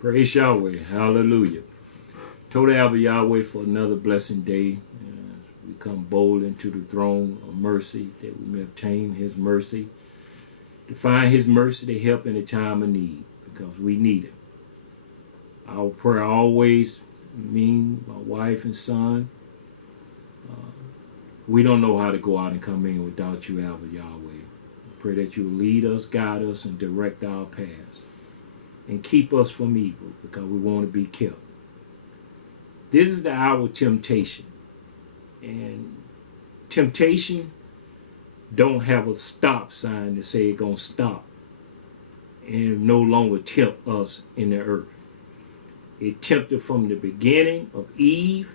Praise Yahweh. Hallelujah. Total Abba Yahweh for another blessing day. We come bold into the throne of mercy that we may obtain his mercy. To find his mercy to help in a time of need because we need it. Our prayer always, me, my wife and son, we don't know how to go out and come in without you, Abba Yahweh. I pray that you will lead us, guide us, and direct our paths. And keep us from evil because we want to be kept. This is the hour of temptation. And temptation don't have a stop sign to say it's going to stop and no longer tempt us in the earth. It tempted from the beginning of Eve.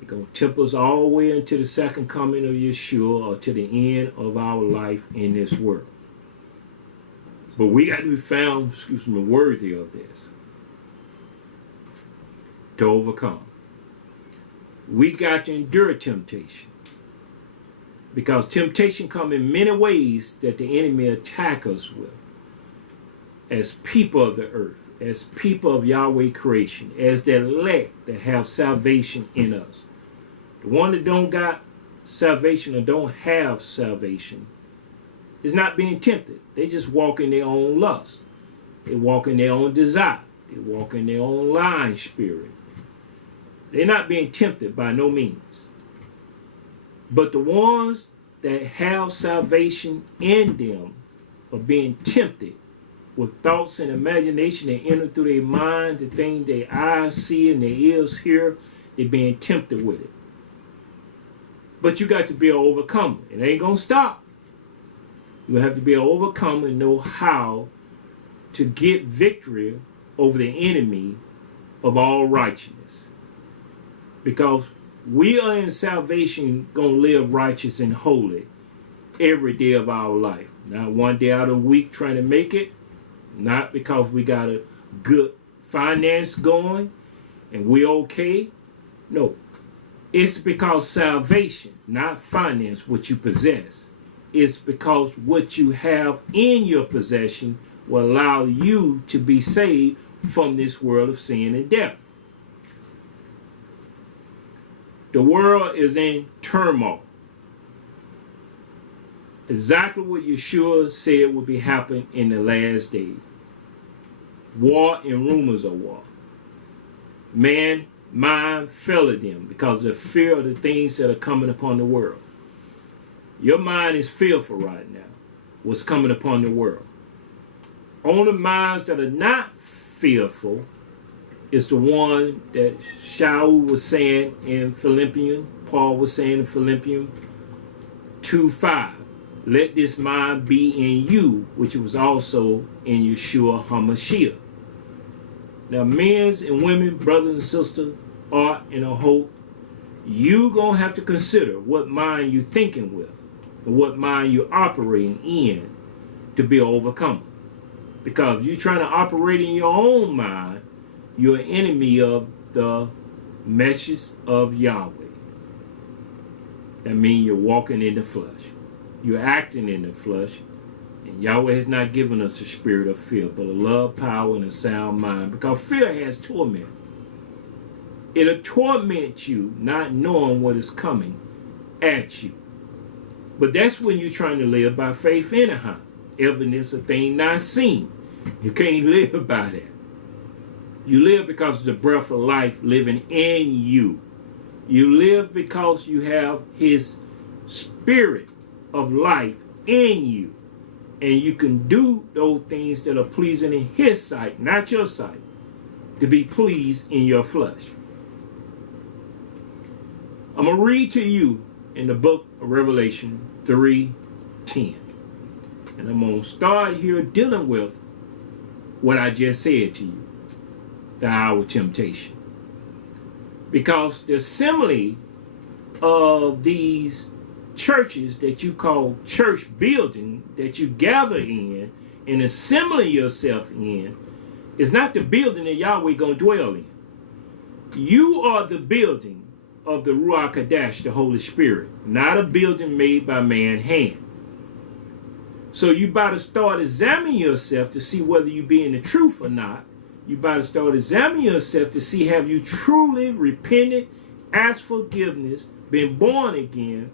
It's going to tempt us all the way into the second coming of Yeshua or to the end of our life in this world. But we got to be found, worthy of this to overcome. We got to endure temptation because temptation comes in many ways that the enemy attack us with as people of the earth, as people of Yahweh creation, as the elect that have salvation in us. The one that don't got salvation or don't have salvation is not being tempted. They just walk in their own lust. They walk in their own desire. They walk in their own lying spirit. They're not being tempted by no means. But the ones that have salvation in them are being tempted with thoughts and imagination that enter through their mind, the things their eyes see and their ears hear. They're being tempted with it. But you got to be an overcomer. It ain't going to stop. You have to be an overcomer and know how to get victory over the enemy of all righteousness. Because we are in salvation going to live righteous and holy every day of our life. Not one day out of the week trying to make it. Not because we got a good finance going and we're okay. No. It's because salvation, not finance, what you possess. It's because what you have in your possession will allow you to be saved from this world of sin and death. The world is in turmoil. Exactly what Yeshua said would be happening in the last days. War and rumors of war. Man, mind faileth them because of the fear of the things that are coming upon the world. Your mind is fearful right now. What's coming upon the world. Only minds that are not fearful is the one that Shaul was saying in Philippians, Paul was saying in Philippians 2:5. Let this mind be in you, which was also in Yeshua HaMashiach. Now, men and women, brothers and sisters, art and a hope, you gonna have to consider what mind you thinking with and what mind you're operating in to be an overcomer. Because if you're trying to operate in your own mind, you're an enemy of the message of Yahweh. That means you're walking in the flesh. You're acting in the flesh. And Yahweh has not given us the spirit of fear, but a love, power, and a sound mind. Because fear has torment. It'll torment you not knowing what is coming at you. But that's when you're trying to live by faith anyhow. Evidence of things not seen. You can't live by that. You live because of the breath of life living in you. You live because you have his spirit of life in you. And you can do those things that are pleasing in his sight, not your sight, to be pleased in your flesh. I'm going to read to you in the book of Revelation 3:10. And I'm going to start here dealing with what I just said to you, the hour of temptation. Because the simile of these churches that you call church building, that you gather in and assemble yourself in, is not the building that Yahweh going to dwell in. You are the building of the Ruach Hadash, the Holy Spirit, not a building made by man's hand. So you better start examining yourself to see whether you be in the truth or not, You better start examining yourself to see, have you truly repented, asked forgiveness, been born again,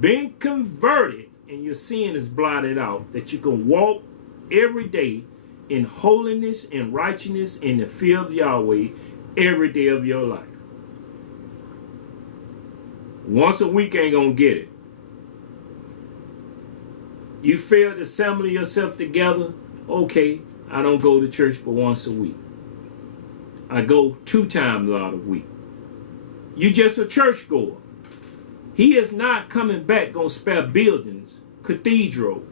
been converted, and your sin is blotted out, that you can walk every day in holiness and righteousness in the fear of Yahweh every day of your life. Once a week ain't gonna get it. You fail to assemble yourself together, okay, I don't go to church but once a week. I go 2 times out of the week. You just a church goer. He is not coming back gonna spare buildings, cathedral,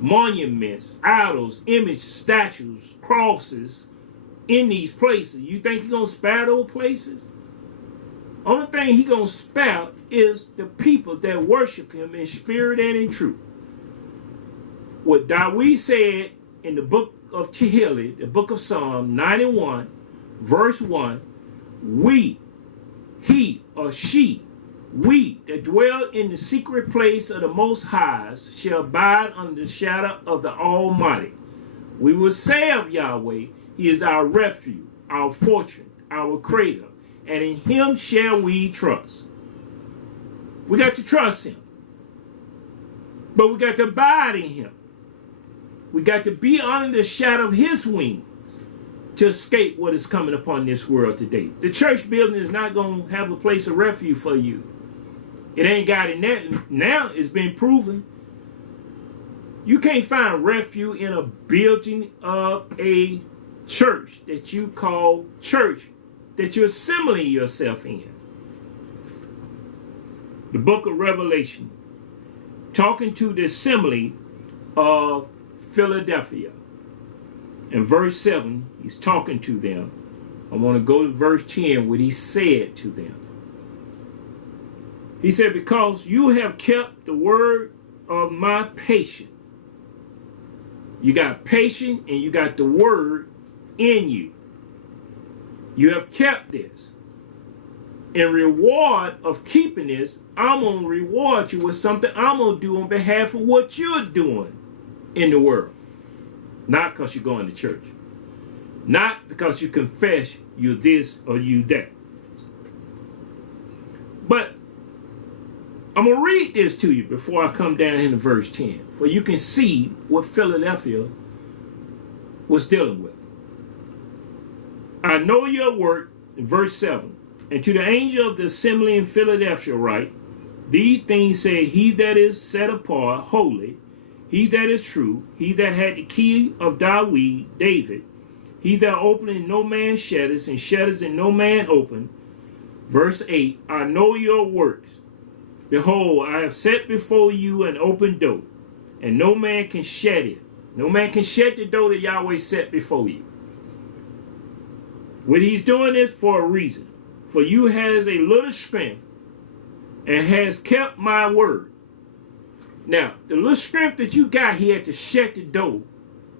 monuments, idols, image, statues, crosses in these places. You think he's gonna spare those places? Only thing he gonna spare is the people that worship him in spirit and in truth. What David said in the book of Tehillim, the book of Psalm 91, verse 1, we, he or she, we that dwell in the secret place of the Most High shall abide under the shadow of the Almighty. We will say of Yahweh, he is our refuge, our fortune, our creator, and in him shall we trust. We got to trust him. But we got to abide in him. We got to be under the shadow of his wings to escape what is coming upon this world today. The church building is not going to have a place of refuge for you. It ain't got it now. It's been proven. You can't find refuge in a building of a church that you call church, that you're assembling yourself in. The book of Revelation, talking to the assembly of Philadelphia. In verse 7, he's talking to them. I want to go to verse 10, what he said to them. He said, because you have kept the word of my patience. You got patience and you got the word in you. You have kept this. In reward of keeping this, I'm going to reward you with something I'm going to do on behalf of what you're doing in the world. Not because you're going to church. Not because you confess you this or you that. But I'm going to read this to you before I come down into verse 10. For you can see what Philadelphia was dealing with. I know your work, in verse 7. And to the angel of the assembly in Philadelphia write, these things say he that is set apart, holy, he that is true, he that had the key of David, he that opened and no man shutters, and shutters and no man open. Verse 8, I know your works. Behold, I have set before you an open door, and no man can shut it. No man can shut the door that Yahweh set before you. What he's doing this for a reason. For you has a little strength, and has kept my word. Now, the little strength that you got, he had to shut the door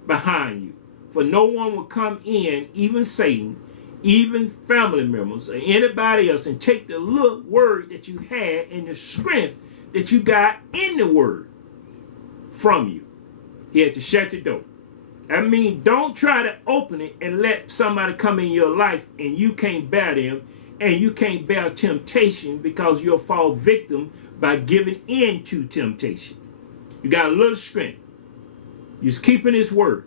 behind you. For no one will come in, even Satan, even family members, or anybody else, and take the little word that you had and the strength that you got in the word from you. He had to shut the door. I mean, don't try to open it and let somebody come in your life and you can't bear them, and you can't bear temptation because you'll fall victim by giving in to temptation. You got a little strength. You're keeping his word.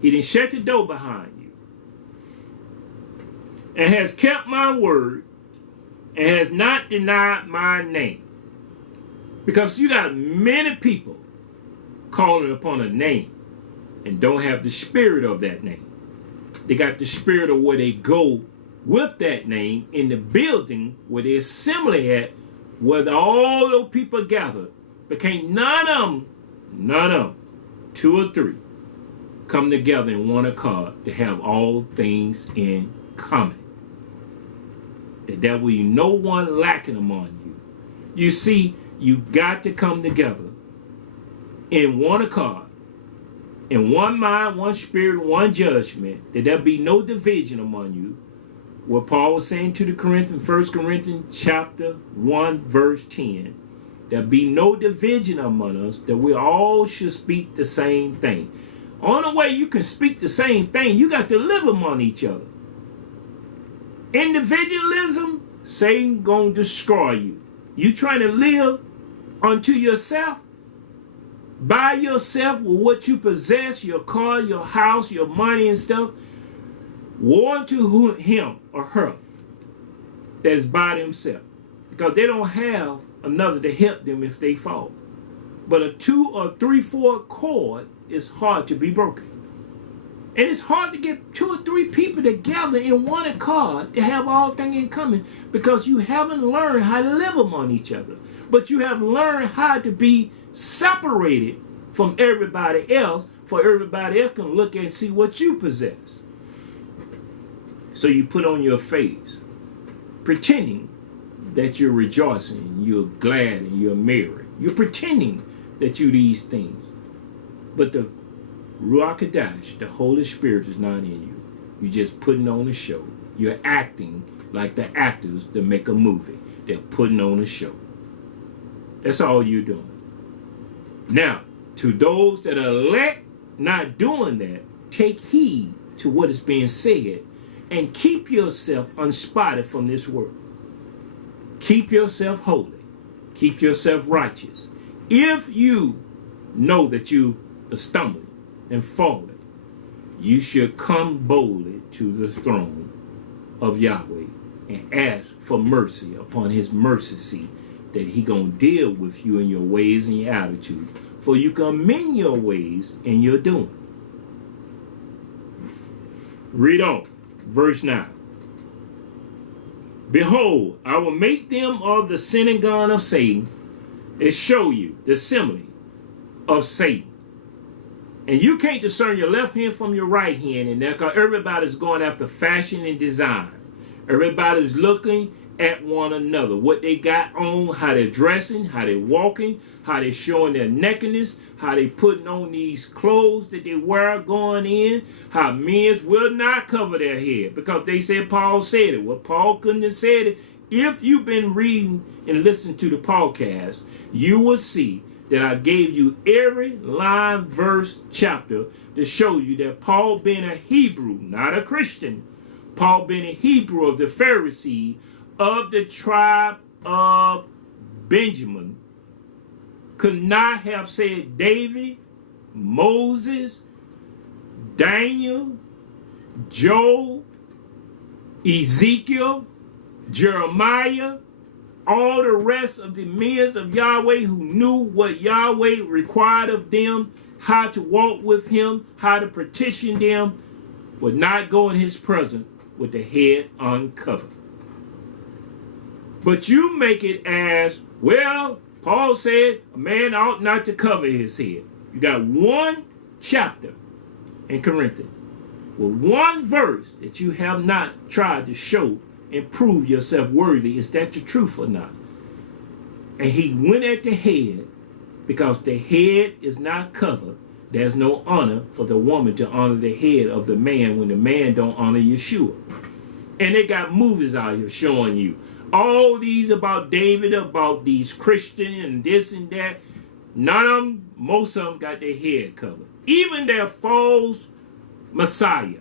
He didn't shut the door behind you. And has kept my word and has not denied my name. Because you got many people calling upon a name and don't have the spirit of that name. They got the spirit of where they go with that name in the building where they assembly at, where all those people gathered. But can't none of them, 2 or 3, come together in one accord to have all things in common. That there will be no one lacking among you. You see, you got to come together in one accord, in one mind, one spirit, one judgment, that there be no division among you. What Paul was saying to the Corinthians, 1 Corinthians chapter 1, verse 10, there be no division among us, that we all should speak the same thing. Only way you can speak the same thing, you got to live among each other. Individualism, Satan gonna destroy you. You trying to live unto yourself, by yourself with what you possess, your car, your house, your money and stuff. Woe to him or her that is by themselves, because they don't have another to help them if they fall. But a 2 or 3, 4 cord is hard to be broken. And it's hard to get 2 or 3 people together in one accord to have all things in common, because you haven't learned how to live among each other. But you have learned how to be separated from everybody else, for everybody else can look and see what you possess. So you put on your face, pretending that you're rejoicing, you're glad, and you're merry. You're pretending that you these things. But the Ruach Kodesh, the Holy Spirit, is not in you. You're just putting on a show. You're acting like the actors that make a movie. They're putting on a show. That's all you're doing. Now, to those that are elect, not doing that, take heed to what is being said and keep yourself unspotted from this world. Keep yourself holy. Keep yourself righteous. If you know that you are stumbling and falling, you should come boldly to the throne of Yahweh and ask for mercy upon his mercy seat, that he gonna deal with you in your ways and your attitude, for you can amend your ways and your doing. Read on, verse 9. Behold, I will make them of the synagogue of Satan, and show you the simile of Satan. And you can't discern your left hand from your right hand, and because everybody's going after fashion and design. Everybody's looking at one another, what they got on, how they're dressing, how they're walking, how they're showing their nakedness, how they putting on these clothes that they wear going in, how men will not cover their head, because they said Paul said it. Well, Paul couldn't have said it. If you've been reading and listening to the podcast, you will see that I gave you every line, verse, chapter to show you that Paul, being a Hebrew, not a Christian, Paul being a Hebrew of the Pharisee, of the tribe of Benjamin, could not have said David, Moses, Daniel, Job, Ezekiel, Jeremiah, all the rest of the men of Yahweh who knew what Yahweh required of them, how to walk with him, how to petition them, would not go in his presence with the head uncovered. But you make it as, well, Paul said a man ought not to cover his head. You got one chapter in Corinthians with one verse that you have not tried to show and prove yourself worthy. Is that the truth or not? And he went at the head, because the head is not covered. There's no honor for the woman to honor the head of the man when the man don't honor Yeshua. And they got movies out here showing you all these about David, about these Christians and this and that. None of them, most of them got their head covered. Even their false Messiah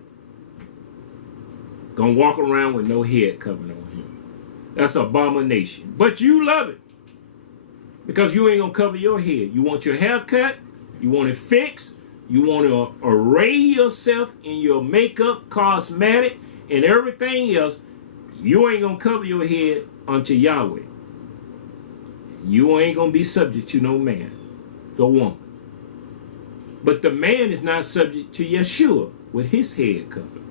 gonna walk around with no head covering on him. That's an abomination. But you love it, because you ain't gonna cover your head. You want your hair cut, you want it fixed, you want to array yourself in your makeup, cosmetic, and everything else. You ain't gonna cover your head unto Yahweh. You ain't gonna be subject to no man, the woman. But the man is not subject to Yeshua with his head covered.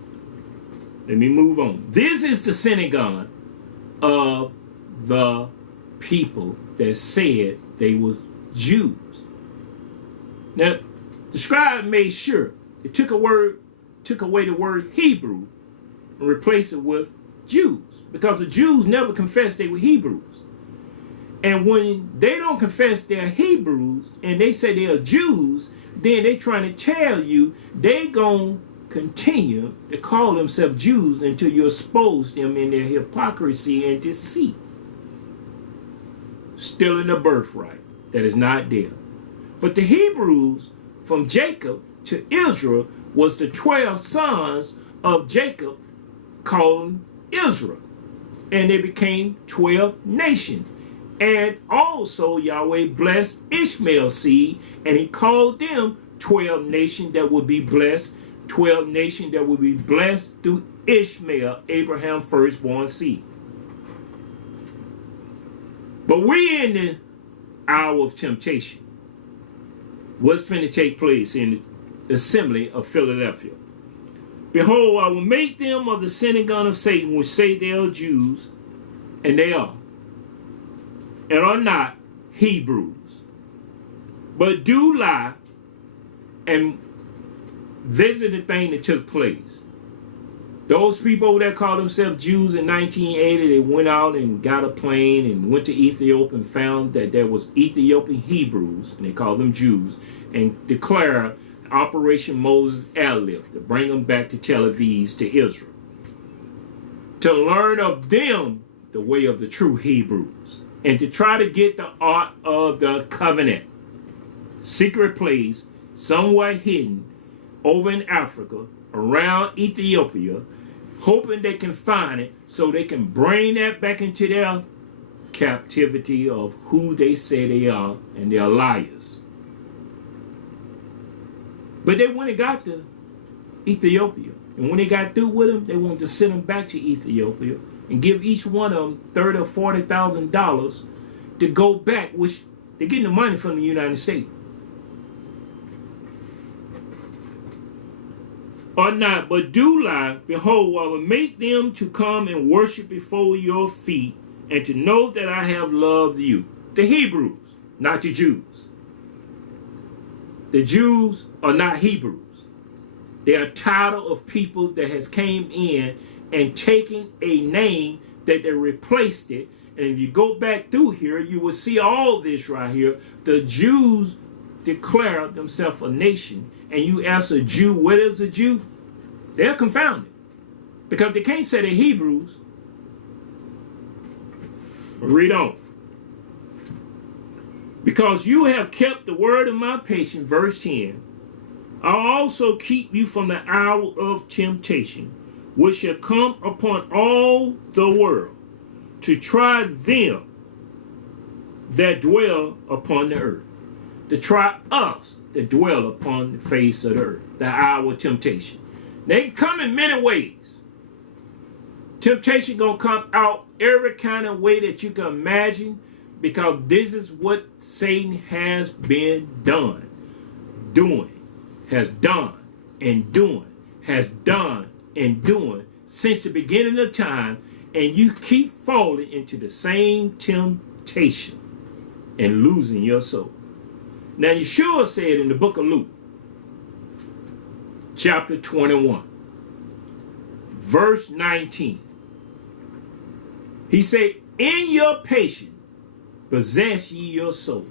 Let me move on. This is the synagogue of the people that said they was Jews. Now, the scribe made sure it took away the word Hebrew and replaced it with Jews, because the Jews never confessed they were Hebrews. And when they don't confess they're Hebrews and they say they are Jews, then they trying to tell you they gonna continue to call themselves Jews until you expose them in their hypocrisy and deceit, stealing the birthright that is not there. But the Hebrews from Jacob to Israel was the 12 sons of Jacob called Israel. And they became 12 nations. And also Yahweh blessed Ishmael's seed, and he called them 12 nations that would be blessed, 12 nations that would be blessed through Ishmael, Abraham's firstborn seed. But we in the hour of temptation. What's finna take place in the assembly of Philadelphia? Behold, I will make them of the synagogue of Satan, which say they are Jews, and they are, and are not Hebrews, but do lie. And this is the thing that took place. Those people that call themselves Jews in 1980, they went out and got a plane and went to Ethiopia and found that there was Ethiopian Hebrews, and they called them Jews, and declared Operation Moses Airlift to bring them back to Tel Aviv, to Israel, to learn of them the way of the true Hebrews, and to try to get the Ark of the Covenant, secret place somewhere hidden over in Africa, around Ethiopia, hoping they can find it so they can bring that back into their captivity of who they say they are, and they're liars. But they went and got to Ethiopia, and when they got through with them, they wanted to send them back to Ethiopia and give each one of them $30,000 or $40,000 to go back, which they're getting the money from the United States. Or not, but do lie. Behold, I will make them to come and worship before your feet, and to know that I have loved you. The Hebrews, not the Jews. The Jews are not Hebrews. They are a title of people that has came in and taken a name that they replaced it. And if you go back through here, you will see all this right here. The Jews declare themselves a nation. And you ask a Jew, what is a Jew? They're confounded. Because they can't say they're Hebrews. Read on. Because you have kept the word of my patience, verse 10, I'll also keep you from the hour of temptation, which shall come upon all the world, to try them that dwell upon the earth. To try us that dwell upon the face of the earth. The hour of temptation. They come in many ways. Temptation gonna come out every kind of way that you can imagine, because this is what Satan has been doing, has done and doing, has done and doing since the beginning of time, and you keep falling into the same temptation and losing your soul. Now Yeshua said in the book of Luke, chapter 21, verse 19, he said, in your patience possess ye your soul.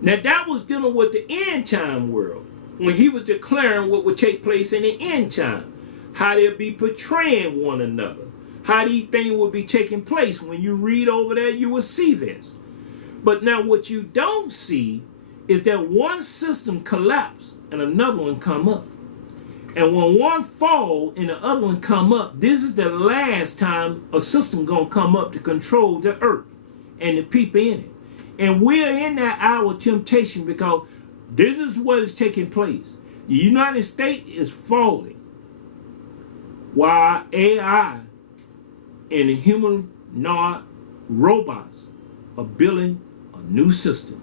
Now that was dealing with the end time world, when he was declaring what would take place in the end time, how they'll be portraying one another, how these things will be taking place. When you read over there, you will see this. But now what you don't see is that one system collapse and another one come up. And when one fall and the other one come up, this is the last time a system gonna come up to control the earth and the people in it. And we're in that hour of temptation, because this is what is taking place. The United States is falling, while AI and the humanoid robots are building a new system.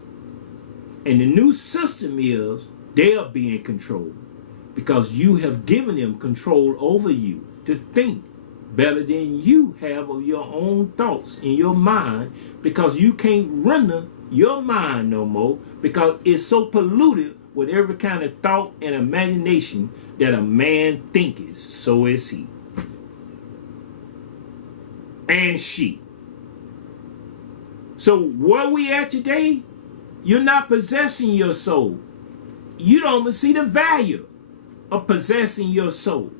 And the new system is they are being controlled, because you have given them control over you to think better than you have of your own thoughts in your mind, because you can't render your mind no more, because it's so polluted with every kind of thought and imagination that a man thinketh, so is he. And she. So where we at today, you're not possessing your soul. You don't even see the value of possessing your soul.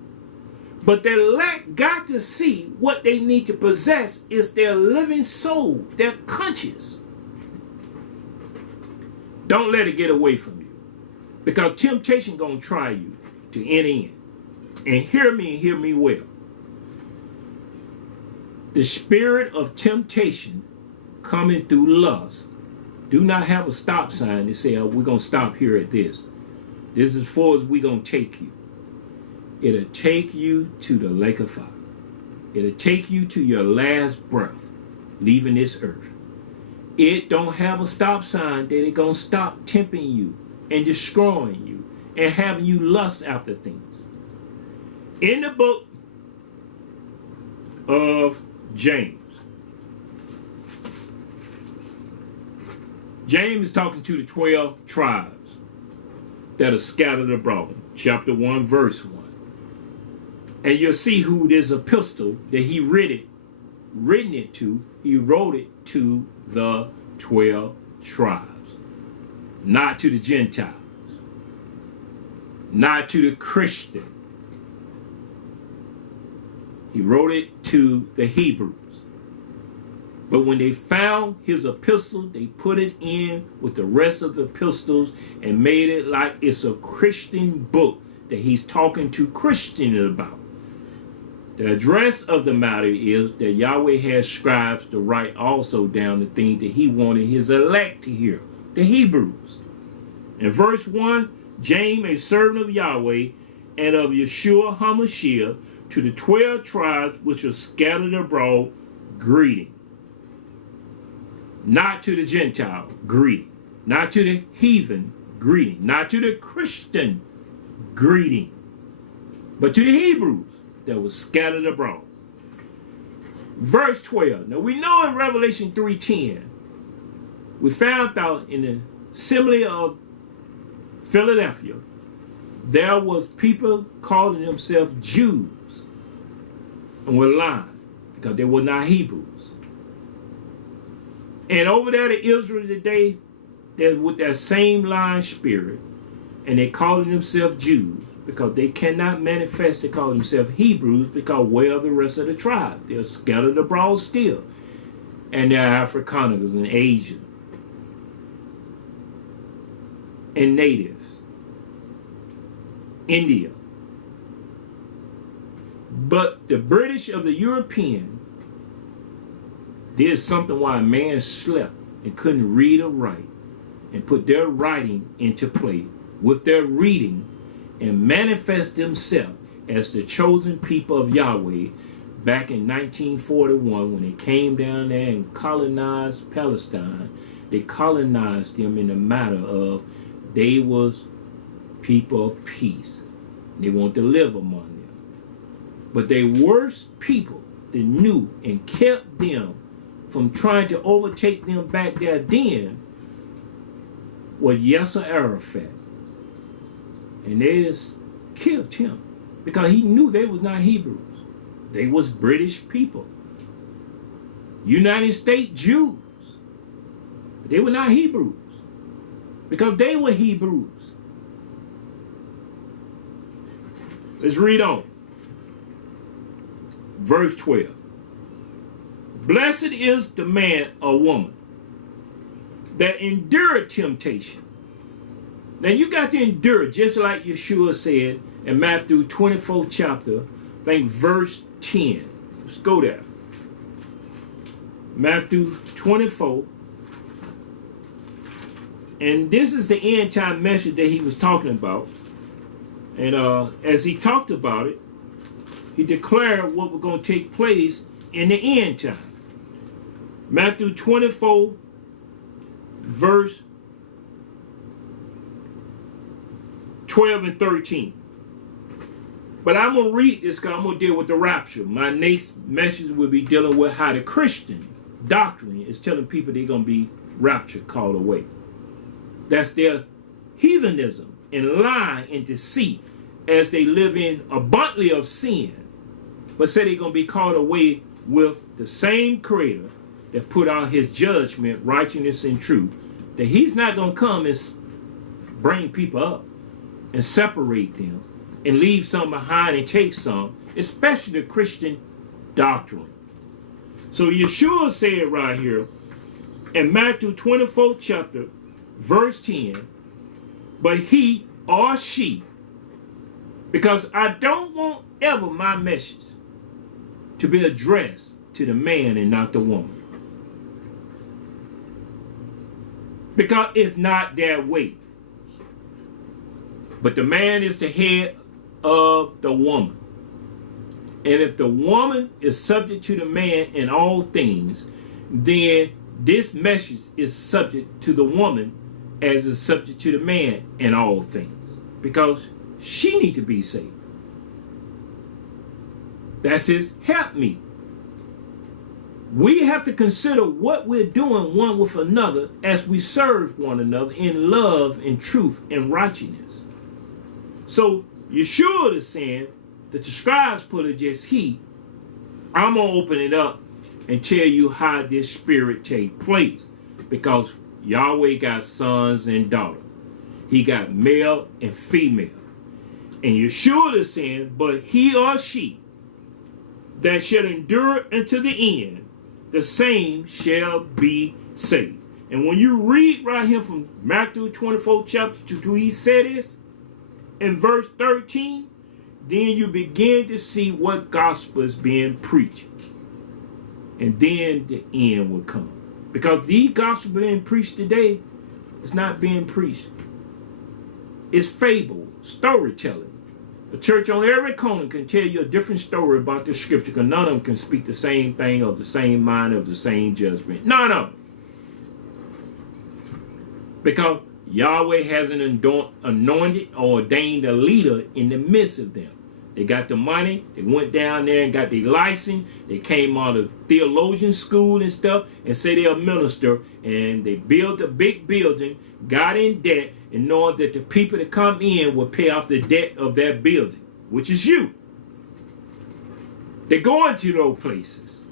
But the elect got to see what they need to possess is their living soul, their conscience. Don't let it get away from you. Because temptation gonna try you to any end. And hear me well. The spirit of temptation coming through lust do not have a stop sign to say, oh, we're gonna stop here at this. This is as far as we're gonna take you. It'll take you to the lake of fire. It'll take you to your last breath, leaving this earth. It don't have a stop sign that it's gonna stop tempting you and destroying you and having you lust after things. In the book of James, James is talking to the 12 tribes that are scattered abroad. Chapter 1, verse 1. And you'll see who this epistle that he written it to. He wrote it to the 12 tribes, not to the Gentiles, not to the Christian. He wrote it to the Hebrews. But when they found his epistle, they put it in with the rest of the epistles and made it like it's a Christian book that he's talking to Christians about. The address of the matter is that Yahweh has scribes to write also down the things that he wanted his elect to hear, the Hebrews. In verse 1, James, a servant of Yahweh and of Yeshua HaMashiach, to the 12 tribes which are scattered abroad, greeting. Not to the Gentile, greeting. Not to the heathen, greeting. Not to the Christian, greeting. But to the Hebrews that was scattered abroad. Verse 12. Now we know in Revelation 3:10, we found out in the assembly of Philadelphia, there was people calling themselves Jews and were lying because they were not Hebrews. And over there to Israel today, they're with that same lying spirit, and they calling themselves Jews because they cannot manifest to call themselves Hebrews because where are the rest of the tribe? They're scattered abroad still. And they're Afrikaners and Asian and natives. India. But the British of the European did something while a man slept and couldn't read or write, and put their writing into play with their reading and manifest themselves as the chosen people of Yahweh back in 1941 when they came down there and colonized Palestine. They colonized them in the matter of they was people of peace. They wanted to live among them. But they worst people that knew and kept them from trying to overtake them back there then was Yasser Arafat. And they just killed him because he knew they was not Hebrews. They was British people. United States Jews. They were not Hebrews because they were Hebrews. Let's read on. Verse 12. Blessed is the man or woman that endure temptation. Now you got to endure, just like Yeshua said in Matthew 24th chapter, I think verse 10. Let's go there. Matthew 24. And this is the end time message that he was talking about. And as he talked about it, he declared what was going to take place in the end time. Matthew 24, verse 12 and 13. But I'm going to read this because I'm going to deal with the rapture. My next message will be dealing with how the Christian doctrine is telling people they're going to be raptured, called away. That's their heathenism and lie and deceit as they live in abundantly of sin, but say they're going to be called away with the same Creator that put out his judgment, righteousness, and truth, that he's not going to come and bring people up and separate them and leave some behind and take some, especially the Christian doctrine. So Yeshua said right here in Matthew 24th chapter, verse 10, but he or she, because I don't want ever my message to be addressed to the man and not the woman. Because it's not that way. But the man is the head of the woman. And if the woman is subject to the man in all things, then this message is subject to the woman as is subject to the man in all things. Because she needs to be saved. That's his help me. We have to consider what we're doing one with another as we serve one another in love and truth and righteousness. So Yeshua is saying that the scribes put it just he. I'm going to open it up and tell you how this spirit take place. Because Yahweh got sons and daughters. He got male and female. And Yeshua is saying, but he or she that shall endure unto the end, the same shall be saved. And when you read right here from Matthew 24 chapter 2, he said this in verse 13, then you begin to see what gospel is being preached. And then the end will come. Because the gospel being preached today is not being preached. It's fable, storytelling. The church on every corner can tell you a different story about the scripture, because none of them can speak the same thing of the same mind of the same judgment. None of them. Because Yahweh hasn't anointed or ordained a leader in the midst of them. They got the money, they went down there and got their license, they came out of theologian school and stuff and say they're a minister, and they built a big building, got in debt, and knowing that the people that come in will pay off the debt of that building, which is you. They go into those places.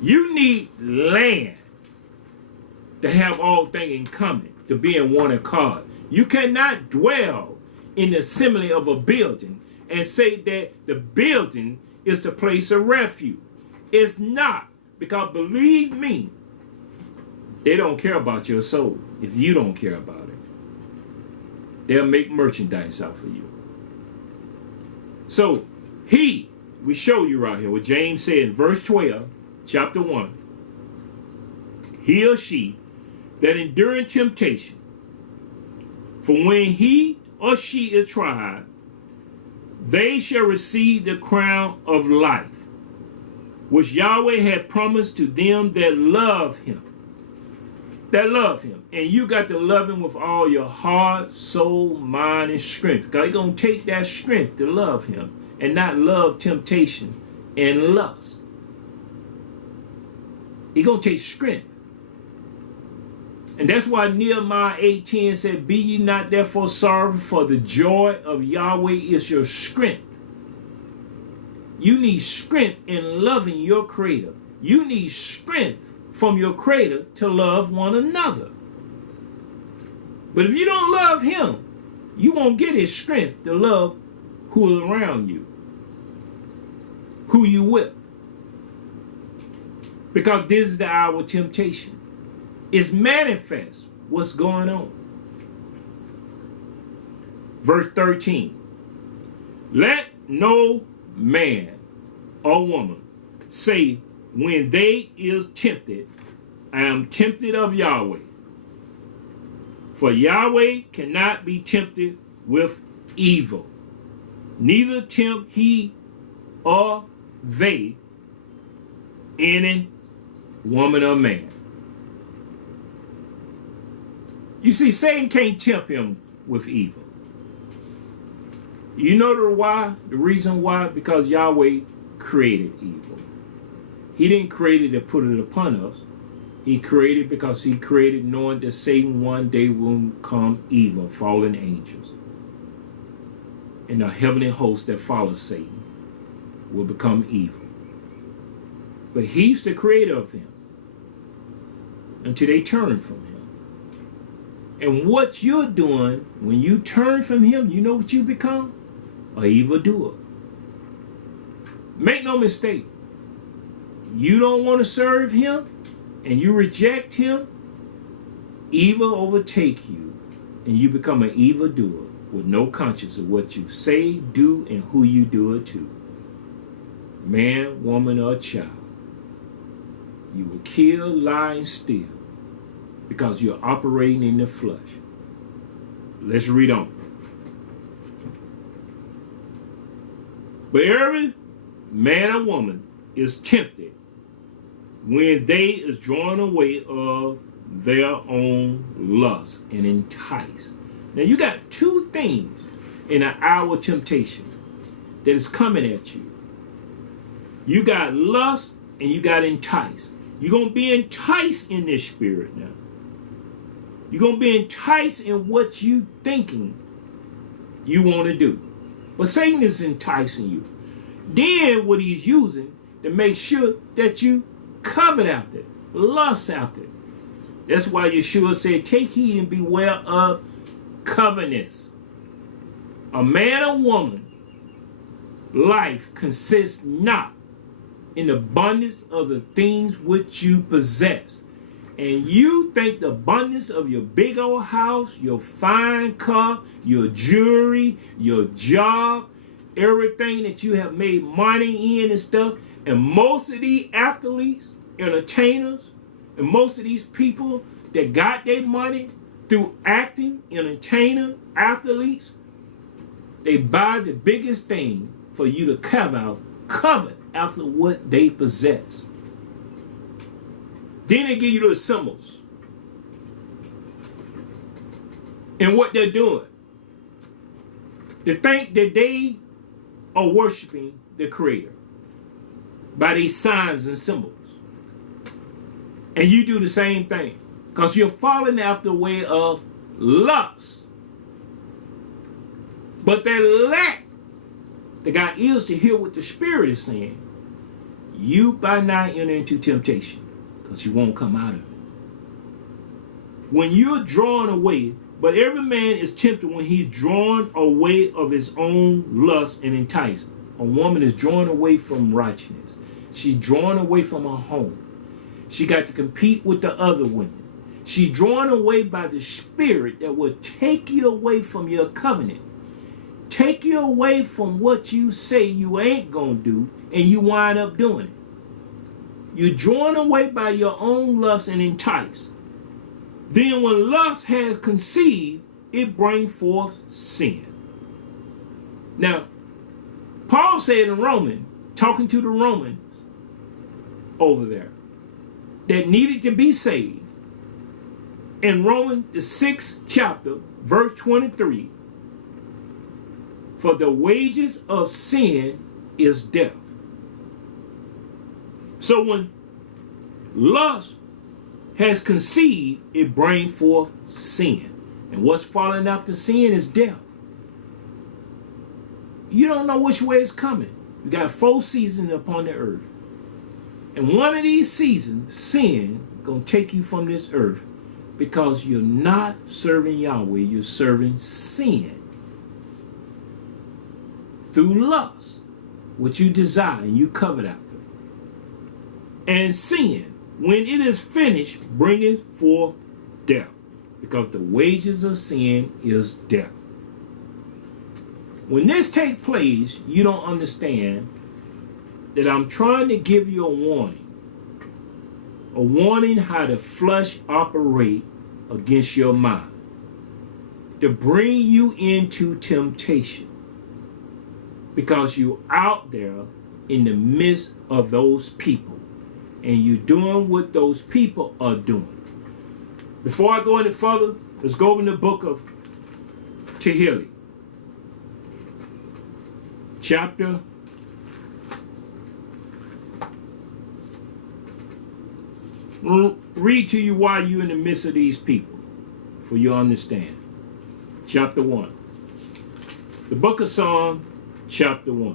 You need land to have all things in common, to be in one accord. You cannot dwell in the assembly of a building and say that the building is the place of refuge. It's not, because believe me, they don't care about your soul if you don't care about it. They'll make merchandise out for you. So, we show you right here what James said in verse 12, chapter 1. He or she that enduring temptation, for when he or she is tried, they shall receive the crown of life, which Yahweh had promised to them that love him. That love him. And you got to love him with all your heart, soul, mind, and strength. Because you're going to take that strength to love him and not love temptation and lust. You're going to take strength. And that's why Nehemiah 8:10 said, be ye not therefore sorrowful, for the joy of Yahweh is your strength. You need strength in loving your Creator. You need strength from your Creator to love one another. But if you don't love him, you won't get his strength to love who is around you, who you with. Because this is the hour of temptation. It's manifest what's going on. Verse 13. Let no man or woman say when they is tempted, I am tempted of Yahweh. For Yahweh cannot be tempted with evil. Neither tempt he or they any woman or man. You see, Satan can't tempt him with evil. You know the why? The reason why? Because Yahweh created evil. He didn't create it to put it upon us. He created because he created knowing that Satan one day will come evil, fallen angels. And the heavenly host that follows Satan will become evil. But he's the creator of them until they turn from him. And what you're doing when you turn from him, you know what you become? An evildoer. Make no mistake. You don't want to serve him and you reject him, evil overtake you and you become an evildoer. with no conscience of what you say, do, and who you do it to. Man, woman, or child. You will kill, lie, and steal because you're operating in the flesh. Let's read on. But every man or woman is tempted when they is drawn away of their own lust and enticed. Now you got two things in an hour of temptation that is coming at you. You got lust and you got enticed. You're going to be enticed in this spirit now. You're going to be enticed in what you thinking you want to do. But Satan is enticing you. Then what he's using to make sure that you covet after it, lust after it. That's why Yeshua said, take heed and beware of covetousness. A man or woman life consists not in the abundance of the things which you possess. And you think the abundance of your big old house, your fine car, your jewelry, your job, everything that you have made money in and stuff, and most of these athletes, entertainers, and most of these people that got their money through acting, entertainer, athletes, they buy the biggest thing for you to covet after what they possess. Then they give you the symbols and what they're doing. They think that they are worshiping the Creator by these signs and symbols. And you do the same thing because you're following after the way of lust. But they lack, they got ears to hear what the Spirit is saying. You by now enter into temptation because you won't come out of it. When you're drawn away, but every man is tempted when he's drawn away of his own lust and enticed. A woman is drawn away from righteousness. She's drawn away from her home. She got to compete with the other women. She's drawn away by the spirit that will take you away from your covenant. Take you away from what you say you ain't going to do, and you wind up doing it. You're drawn away by your own lust and enticed. Then when lust has conceived, it brings forth sin. Now, Paul said in Romans, talking to the Romans over there, that needed to be saved. In Romans, the 6th chapter, verse 23, for the wages of sin is death. So when lust has conceived, it brings forth sin. And what's following after sin is death. You don't know which way it's coming. You got 4 seasons upon the earth. And one of these seasons, sin, going to take you from this earth because you're not serving Yahweh, you're serving sin. Through lust, what you desire and you covet after. And sin, when it is finished, bringeth forth death. Because the wages of sin is death. When this takes place, you don't understand that I'm trying to give you a warning. A warning how the flesh operate against your mind. To bring you into temptation. Because you're out there in the midst of those people. And you're doing what those people are doing. Before I go any further, let's go over in the book of Tehillim. Chapter read to you why you're in the midst of these people, for you understand. Chapter 1. The book of Psalm, chapter 1.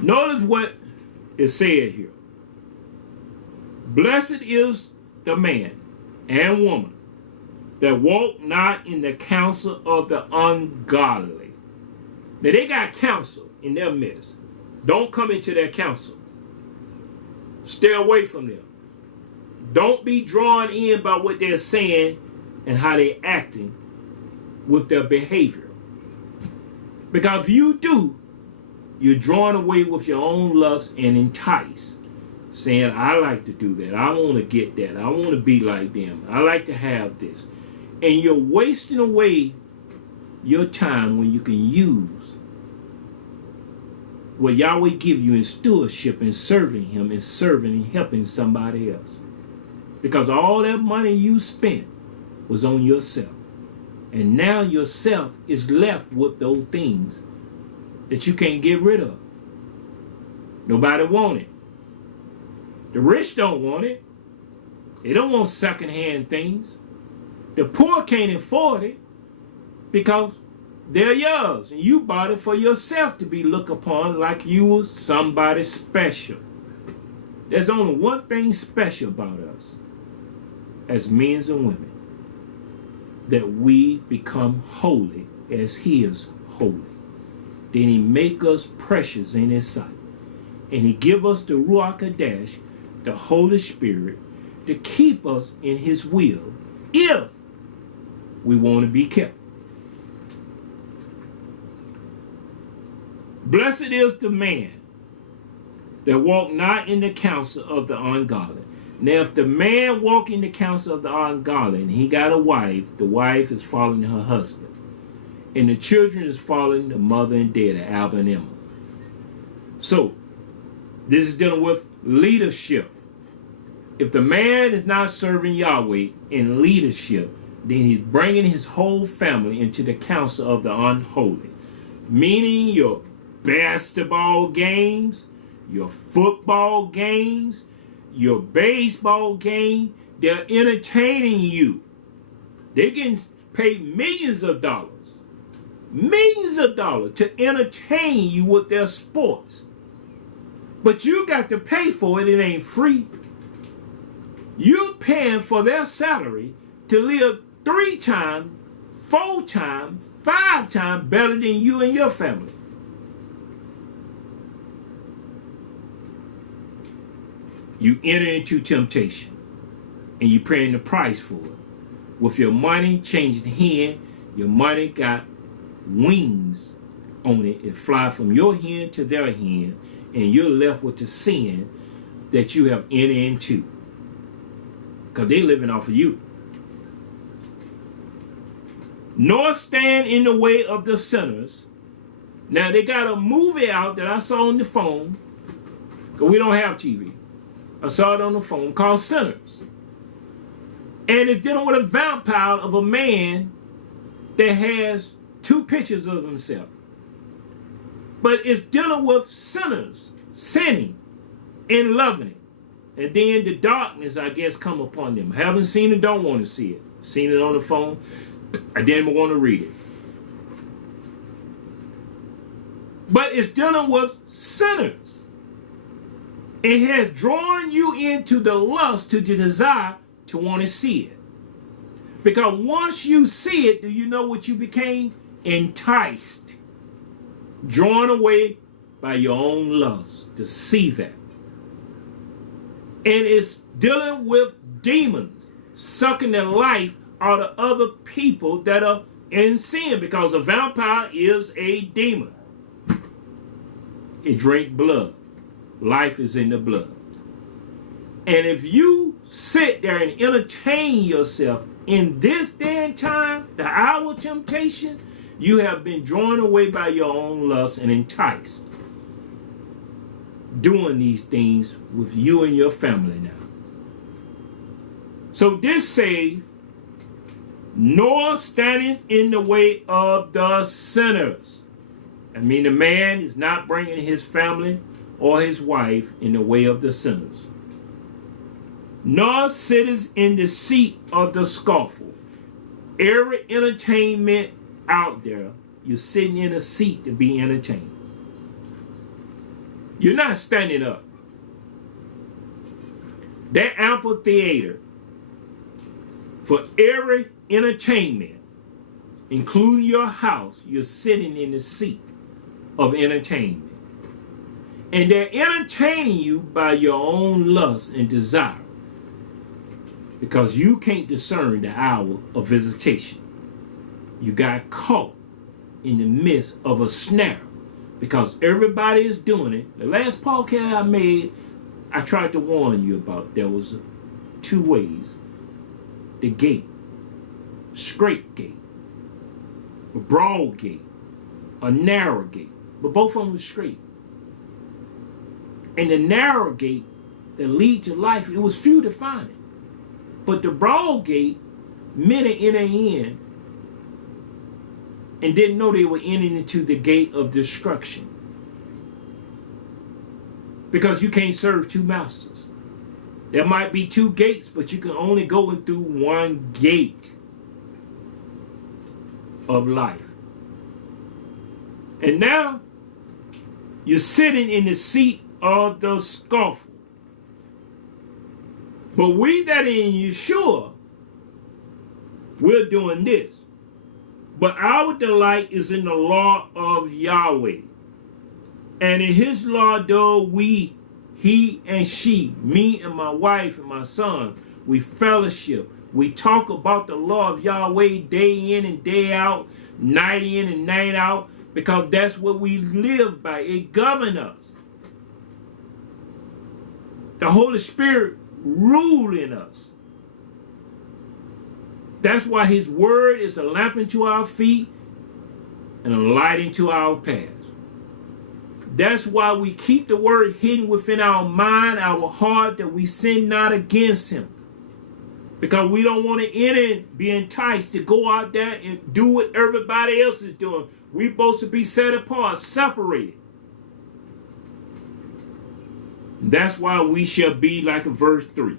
Notice what is said here. Blessed is the man and woman that walk not in the counsel of the ungodly. Now they got counsel in their midst. Don't come into their counsel. Stay away from them. Don't be drawn in by what they're saying and how they're acting with their behavior. Because if you do, you're drawn away with your own lust and entice, saying, I like to do that. I want to get that. I want to be like them. I like to have this. And you're wasting away your time when you can use what Yahweh give you in stewardship and serving him and serving and helping somebody else. Because all that money you spent was on yourself. And now yourself is left with those things that you can't get rid of. Nobody want it. The rich don't want it. They don't want secondhand things. The poor can't afford it because they're yours. And you bought it for yourself to be looked upon like you were somebody special. There's only one thing special about us as men and women. That we become holy as he is holy. Then he make us precious in his sight. And he give us the Ruach Hadesh, the Holy Spirit, to keep us in his will if we want to be kept. Blessed is the man that walk not in the counsel of the ungodly. Now, if the man walk in the counsel of the ungodly and he got a wife, the wife is following her husband. And the children is following the mother and daddy, Alba and Emma. So, this is dealing with leadership. If the man is not serving Yahweh in leadership, then he's bringing his whole family into the counsel of the unholy. Meaning your basketball games, your football games, your baseball game, they're entertaining you. They're getting paid millions of dollars to entertain you with their sports. But you got to pay for it. It ain't free. You're paying for their salary to live 3 times, 4 times, 5 times better than you and your family. You enter into temptation and you're paying the price for it. With your money changing hand, your money got wings on it. It flies from your hand to their hand, and you're left with the sin that you have entered into. Because they're living off of you. Nor stand in the way of the sinners. Now, they got a movie out that I saw on the phone, because we don't have TV. I saw it on the phone, called Sinners. And it's dealing with a vampire of a man that has 2 pictures of himself. But it's dealing with sinners, sinning and loving it. And then the darkness, I guess, come upon them. Haven't seen it, don't want to see it. Seen it on the phone, I didn't even want to read it. But it's dealing with sinners. It has drawn you into the lust, to the desire to want to see it. Because once you see it, do you know what you became? Enticed. Drawn away by your own lust to see that. And it's dealing with demons sucking the life out of other people that are in sin. Because a vampire is a demon. It drinks blood. Life is in the blood. And if you sit there and entertain yourself in this day and time, the hour of temptation, you have been drawn away by your own lust and enticed. Doing these things with you and your family now. So this say, nor standeth in the way of the sinners. I mean, the man is not bringing his family or his wife in the way of the sinners. Nor sitteth in the seat of the scofful. Every entertainment out there, you're sitting in a seat to be entertained. You're not standing up. That amphitheater, for every entertainment, including your house, you're sitting in the seat of entertainment. And they're entertaining you by your own lust and desire. Because you can't discern the hour of visitation. You got caught in the midst of a snare because everybody is doing it. The last podcast I made, I tried to warn you about there was two ways. The gate, straight gate, a broad gate, a narrow gate, but both of them were straight. And the narrow gate that lead to life, it was few to find it. But the broad gate, many enter in and didn't know they were entering into the gate of destruction. Because you can't serve two masters. There might be two gates, but you can only go in through one gate of life. And now, you're sitting in the seat of the scoffer. But we that are in Yeshua, we're doing this. But our delight is in the law of Yahweh. And in his law do we, he and she, me and my wife and my son, we fellowship. We talk about the law of Yahweh day in and day out, night in and night out, because that's what we live by. It governs us. The Holy Spirit rule in us. That's why his word is a lamp unto our feet and a light into our paths. That's why we keep the word hidden within our mind, our heart, that we sin not against him. Because we don't want to enter and be enticed to go out there and do what everybody else is doing. We're supposed to be set apart, separated. That's why we shall be like verse 3.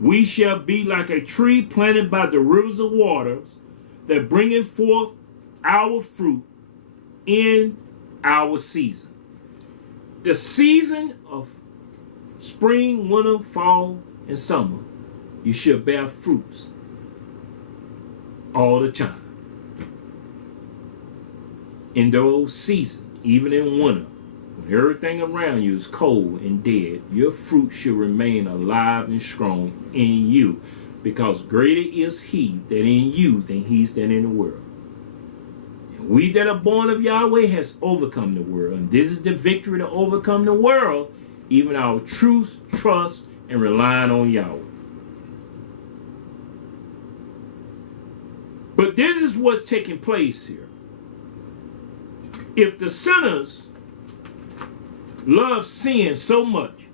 We shall be like a tree planted by the rivers of waters that bringeth forth our fruit in our season. The season of spring, winter, fall, and summer, you shall bear fruits all the time. In those seasons, even in winter, when everything around you is cold and dead, your fruit should remain alive and strong in you, because greater is he that in you than he's that in the world. And we that are born of Yahweh has overcome the world, and this is the victory to overcome the world, even our truth, trust, and relying on Yahweh. But this is what's taking place here. If the sinners love sin so much,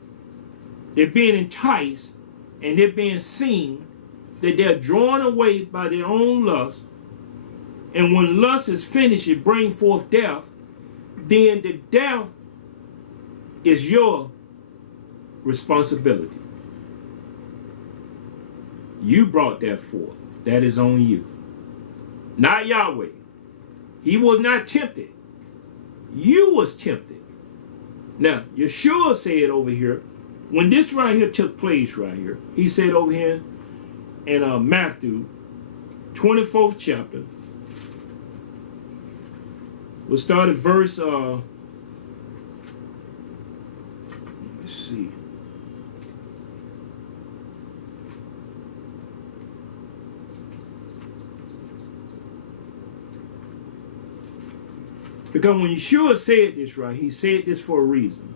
they're being enticed and they're being seen, that they're drawn away by their own lust, and when lust is finished, it brings forth death, then the death is your responsibility. You brought that forth. That is on you. Not Yahweh. He was not tempted. You was tempted. Now, Yeshua said over here, when this right here took place right here, he said over here in Matthew 24th chapter, we'll start at verse, let's see. Because when Yeshua said this right, he said this for a reason.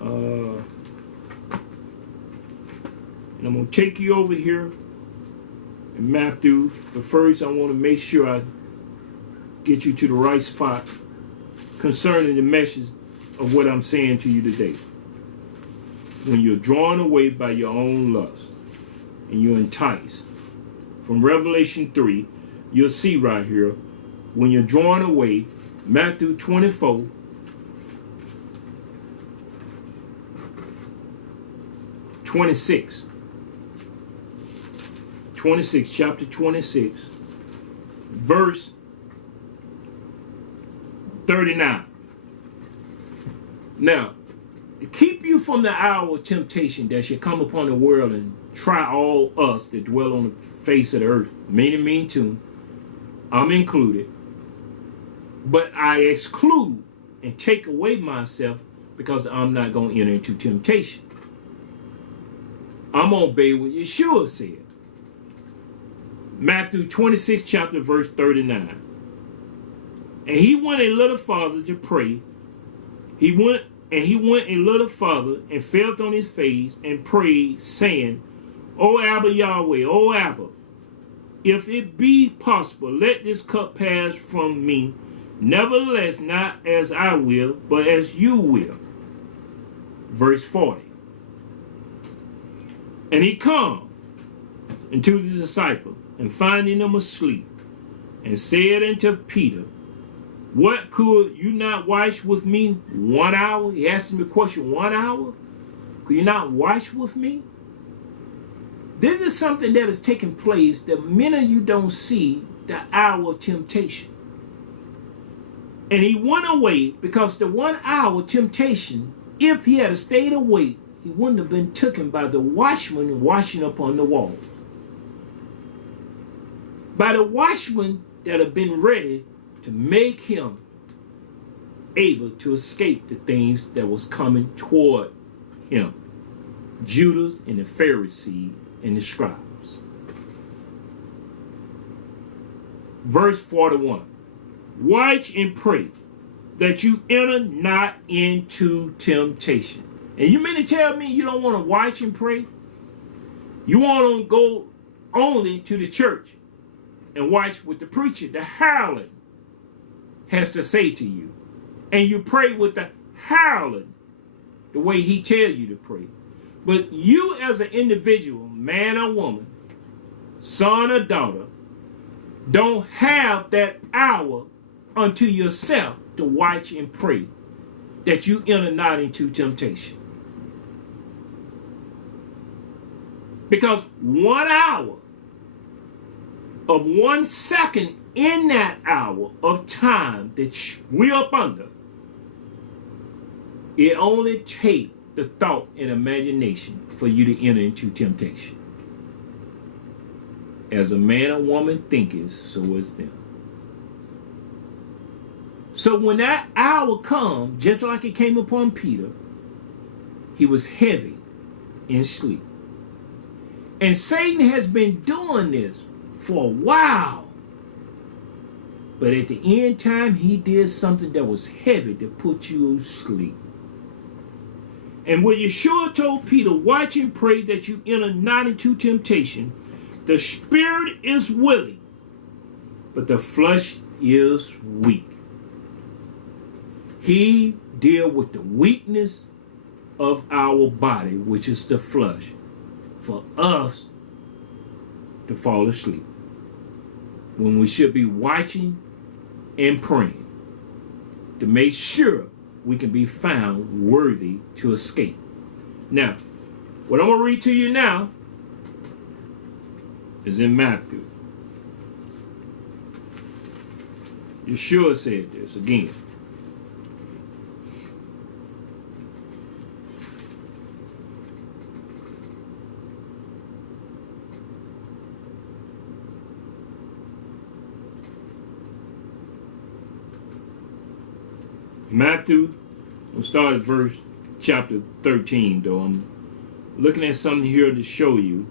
And I'm going to take you over here in Matthew. But first, I want to make sure I get you to the right spot concerning the message of what I'm saying to you today. When you're drawn away by your own lust and you're enticed. From Revelation 3, you'll see right here, when you're drawn away, Matthew 24, chapter 26, verse 39. Now, to keep you from the hour of temptation that shall come upon the world and try all us that dwell on the face of the earth, mean too, I'm included. But I exclude and take away myself because I'm not going to enter into temptation. I'm going to obey what Yeshua said. Matthew 26 chapter verse 39. And he went a little farther to pray. He went a little farther and fell on his face and prayed, saying, O Abba Yahweh, O Abba, if it be possible, let this cup pass from me. Nevertheless, not as I will, but as you will. Verse 40. And he come unto the disciple, and finding them asleep, and said unto Peter, what, could you not watch with me 1 hour? He asked him a question, 1 hour? Could you not watch with me? This is something that is taking place that many of you don't see, the hour of temptation. And he went away because the 1 hour temptation, if he had stayed awake, he wouldn't have been taken by the watchman watching upon the wall. By the watchman that have been ready to make him able to escape the things that was coming toward him. Judas and the Pharisees and the scribes. Verse 41. Watch and pray that you enter not into temptation. And you mean to tell me you don't want to watch and pray? You want to go only to the church and watch what the preacher, the harlot, has to say to you. And you pray with the harlot the way he tells you to pray. But you as an individual, man or woman, son or daughter, don't have that hour unto yourself to watch and pray that you enter not into temptation. Because 1 hour of 1 second in that hour of time that we're up under, it only takes the thought and imagination for you to enter into temptation. As a man or woman thinketh, so is them. So when that hour comes, just like it came upon Peter, he was heavy in sleep. And Satan has been doing this for a while. But at the end time, he did something that was heavy to put you to sleep. And when Yeshua told Peter, watch and pray that you enter not into temptation, the spirit is willing, but the flesh is weak. He deals with the weakness of our body, which is the flesh, for us to fall asleep when we should be watching and praying to make sure we can be found worthy to escape. Now, what I'm going to read to you now is in Matthew. Yeshua said this again. Matthew, we'll start at verse chapter 13, though. I'm looking at something here to show you.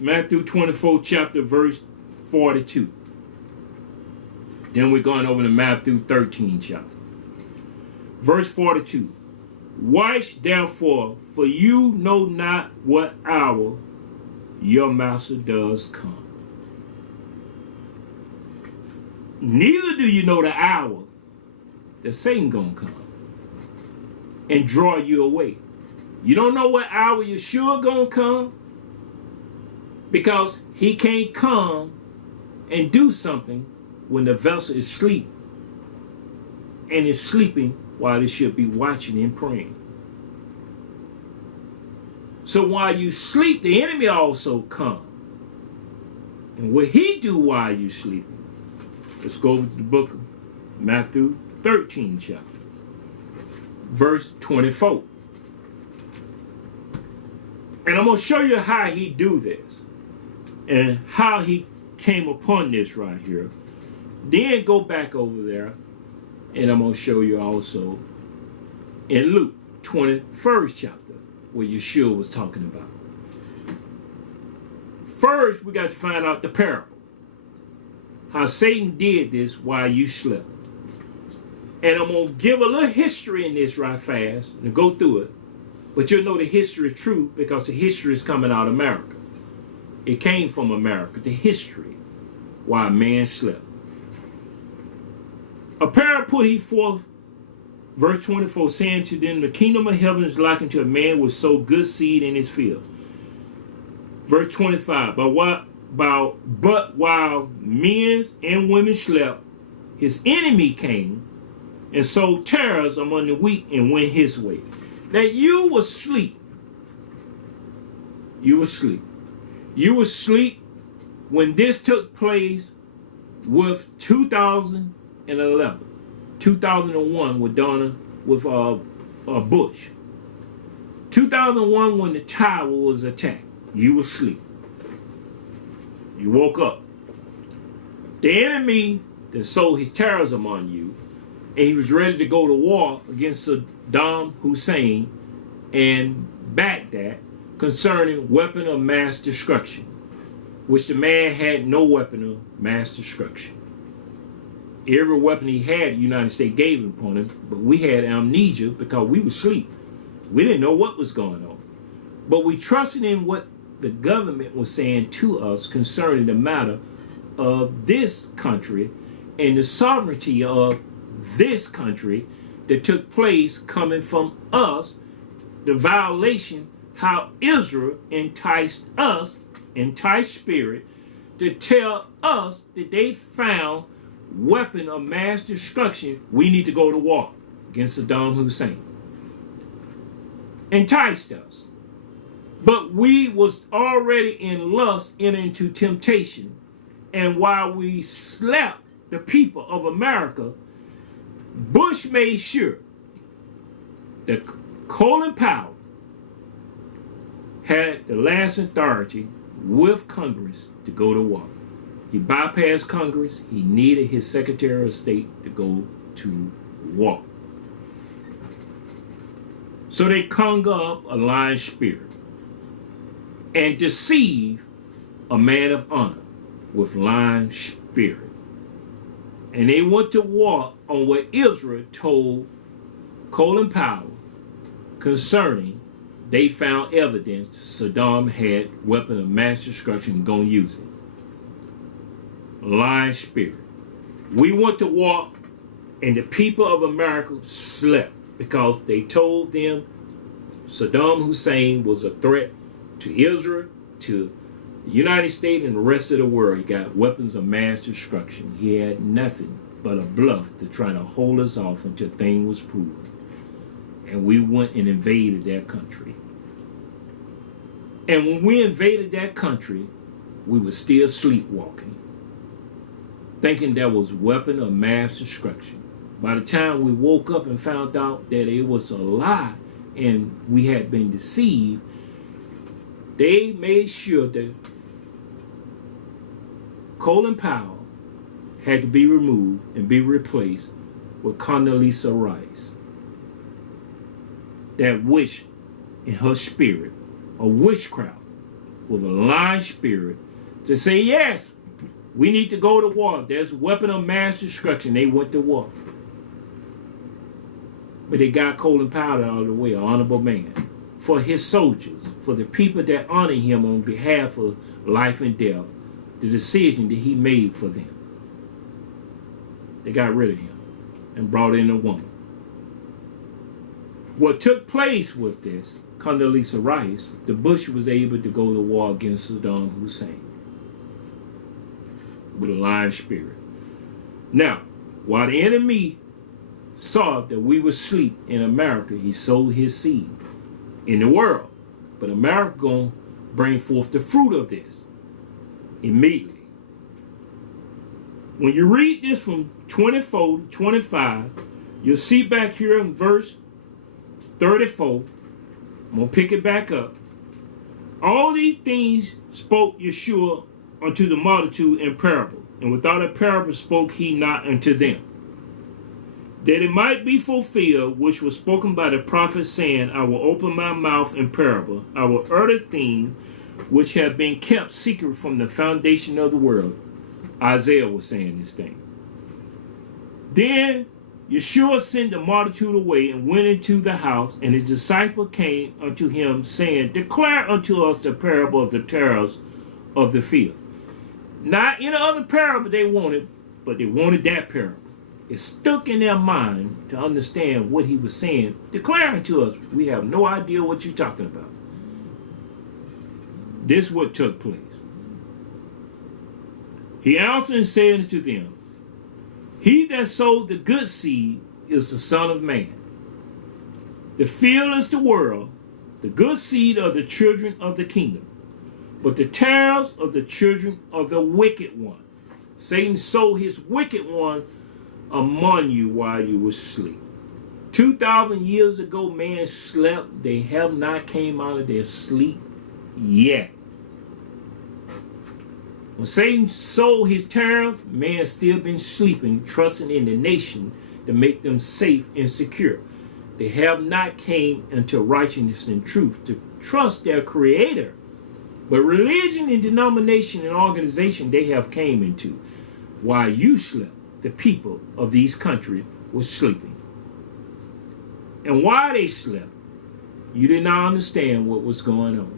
Matthew 24, chapter verse 42. Then we're going over to Matthew 13, chapter. Verse 42. Watch therefore, for you know not what hour your master does come. Neither do you know the hour that Satan gonna come and draw you away. You don't know what hour Yeshua gonna come, because he can't come and do something when the vessel is asleep and is sleeping while it should be watching and praying. So while you sleep, the enemy also come. And what he do while you sleeping? Let's go over to the book of Matthew 13 chapter, verse 24. And I'm going to show you how he do this. and how he came upon this right here. Then go back over there, and I'm going to show you also in Luke 21st chapter, where Yeshua was talking about. First, we got to find out the parable. How Satan did this while you slept. And I'm going to give a little history in this right fast and go through it. But you'll know the history is true because the history is coming out of America. It came from America, the history, while man slept. A parable put he forth, verse 24, saying to them, the kingdom of heaven is likened to a man which sowed good seed in his field. Verse 25, but while men and women slept, his enemy came and sowed tares among the wheat and went his way. Now you were asleep. You were asleep. You were asleep when this took place with 2011. 2001 with Donna, with Bush. 2001 when the tower was attacked. You were asleep. You woke up. The enemy that sowed his terrors among you, and he was ready to go to war against Saddam Hussein and Baghdad concerning weapon of mass destruction, which the man had no weapon of mass destruction. Every weapon he had, the United States gave it upon him, but we had amnesia because we were asleep. We didn't know what was going on. But we trusted in what the government was saying to us concerning the matter of this country and the sovereignty of this country that took place coming from us, the violation, how Israel enticed us, enticed spirit, to tell us that they found weapon of mass destruction. We need to go to war against Saddam Hussein. Enticed us. But we was already in lust, entering into temptation. And while we slept, the people of America, Bush made sure that Colin Powell had the last authority with Congress to go to war. He bypassed Congress. He needed his Secretary of State to go to war. So they conjure up a lying spirit and deceive a man of honor with lying spirit. And they went to war on what Israel told Colin Powell concerning they found evidence Saddam had weapon of mass destruction and gonna use it. Lying spirit. We went to war and the people of America slept because they told them Saddam Hussein was a threat to Israel, to the United States, and the rest of the world. He got weapons of mass destruction. He had nothing but a bluff to try to hold us off until things was proven. And we went and invaded that country. And when we invaded that country, we were still sleepwalking, thinking that was weapon of mass destruction. By the time we woke up and found out that it was a lie and we had been deceived, they made sure that Colin Powell had to be removed and be replaced with Condoleezza Rice. That witch in her spirit, a witchcraft with a lying spirit, to say, yes, we need to go to war. There's a weapon of mass destruction. They went to war. But they got Colin Powell out of the way, an honorable man, for his soldiers, for the people that honor him on behalf of life and death, the decision that he made for them. They got rid of him and brought in a woman. What took place with this, Condoleezza Rice, the Bush was able to go to war against Saddam Hussein with a lying spirit. Now, while the enemy saw that we were asleep in America, he sowed his seed in the world. But America gonna bring forth the fruit of this immediately. When you read this from 24 to 25, you'll see back here in verse 34, I'm gonna pick it back up. All these things spoke Yeshua unto the multitude in parable, and without a parable spoke he not unto them, that it might be fulfilled which was spoken by the prophet, saying, I will open my mouth in parable, I will utter things which have been kept secret from the foundation of the world. Isaiah was saying this thing. Then Yeshua sent the multitude away and went into the house, and his disciple came unto him, saying, Declare unto us the parable of the tares of the field. Not any other parable they wanted, but they wanted that parable. It stuck in their mind to understand what he was saying. Declare unto us. We have no idea what you're talking about. This is what took place. He answered and said unto them, He that sowed the good seed is the Son of Man. The field is the world, the good seed of the children of the kingdom, but the tares of the children of the wicked one. Satan sowed his wicked one among you while you were asleep. 2,000 years ago, man slept. They have not came out of their sleep yet. When Satan sowed his tares, man still been sleeping, trusting in the nation to make them safe and secure. They have not came into righteousness and truth to trust their creator. But religion and denomination and organization they have came into while you slept. The people of these countries were sleeping. And while they slept, you did not understand what was going on.